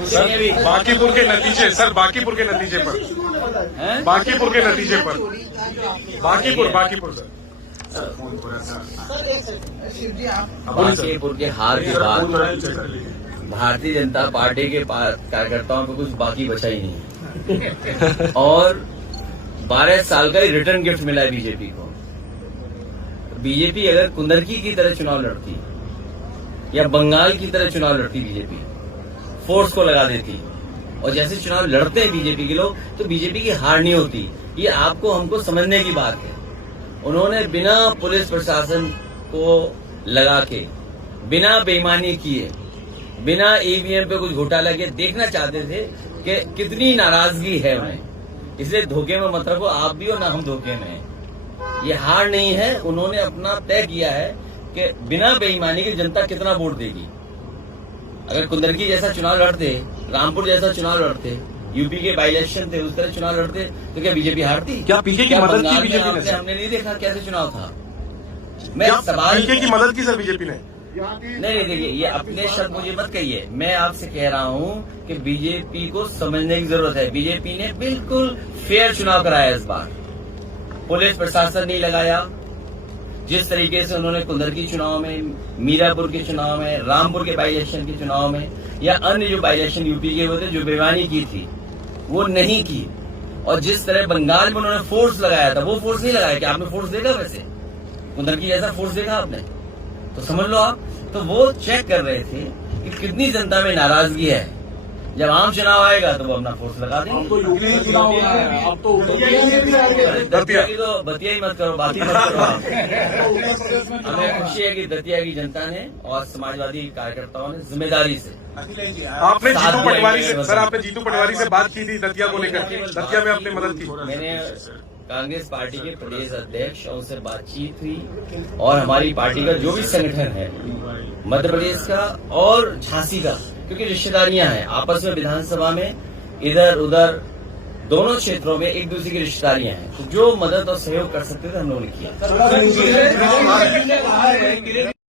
Sir Bankipur के नतीजे, sir Bankipur के नतीजे पर, बांकीपुर के नतीजे पर, बांकीपुर सर, बांकीपुर के हार के बाद भारतीय जनता पार्टी के कार्यकर्ताओं को कुछ बाकी बचा ही नहीं और 12 साल का ही रिटर्न गिफ्ट मिला है बीजेपी को। बीजेपी अगर कुंदरकी की तरह चुनाव लड़ती या बंगाल की तरह चुनाव लड़ती, बीजेपी फोर्स को लगा देती और जैसे चुनाव लड़ते हैं बीजेपी के लोग, तो बीजेपी की हार नहीं होती। ये आपको हमको समझने की बात है। उन्होंने बिना पुलिस प्रशासन को लगा के, बिना बेईमानी किए, बिना ईवीएम पे कुछ घोटाला किए देखना चाहते थे कि कितनी नाराजगी है उन्हें। इसलिए धोखे में मत रखो आप भी और ना हम धोखे में हैं। ये हार नहीं है, उन्होंने अपना तय किया है कि बिना बेईमानी के जनता कितना वोट देगी। अगर कुंदरकी जैसा चुनाव लड़ते, रामपुर जैसा चुनाव लड़ते, यूपी के बाई इलेक्शन थे उस तरह चुनाव लड़ते, तो क्या बीजेपी हारती? क्या पीके की मदद की बीजेपी ने? हमने नहीं देखा कैसे चुनाव था। मैं सवाल पीके की मदद की सर बीजेपी ने? नहीं देखिए, ये अपने शब्द मुझे मत कहिए। मैं आपसे कह रहा हूँ कि बीजेपी को समझने की जरूरत है। बीजेपी ने बिल्कुल फेयर चुनाव कराया इस बार। पुलिस प्रशासन नहीं लगाया। जिस तरीके से उन्होंने कुंदरकी चुनाव में, मीरापुर के चुनाव में, रामपुर के बाई इलेक्शन के चुनाव में या अन्य जो बाई इलेक्शन यूपी के हुए थे, जो बेईमानी की थी वो नहीं की। और जिस तरह बंगाल में उन्होंने फोर्स लगाया था, वो फोर्स नहीं लगाया। क्या आपने फोर्स देखा? वैसे कुंदरकी जैसा फोर्स देखा आपने? तो समझ लो आप। तो वो चेक कर रहे थे कि कितनी जनता में नाराजगी है। जब आम चुनाव आएगा तो वो अपना फोर्स लगा देंगे। अब तो दतिया की तो बतिया ही मत करो, बात ही मत करो आप। हमें खुशी है कि दतिया की जनता ने और समाजवादी कार्यकर्ताओं ने जिम्मेदारी से, आपने जीतू पटवारी से, सर आपने जीतू पटवारी से बात की थी दतिया को लेकर, दतिया में आपने मदद की? मैंने कांग्रेस पार्टी के प्रदेश अध्यक्ष और उनसे बातचीत हुई और हमारी पार्टी का जो भी संगठन है मध्य प्रदेश का और झांसी का, क्योंकि रिश्तेदारियां हैं आपस में, विधानसभा में इधर उधर दोनों क्षेत्रों में एक दूसरे की रिश्तेदारियां हैं, तो जो मदद और सहयोग कर सकते थे हम लोगों ने किया।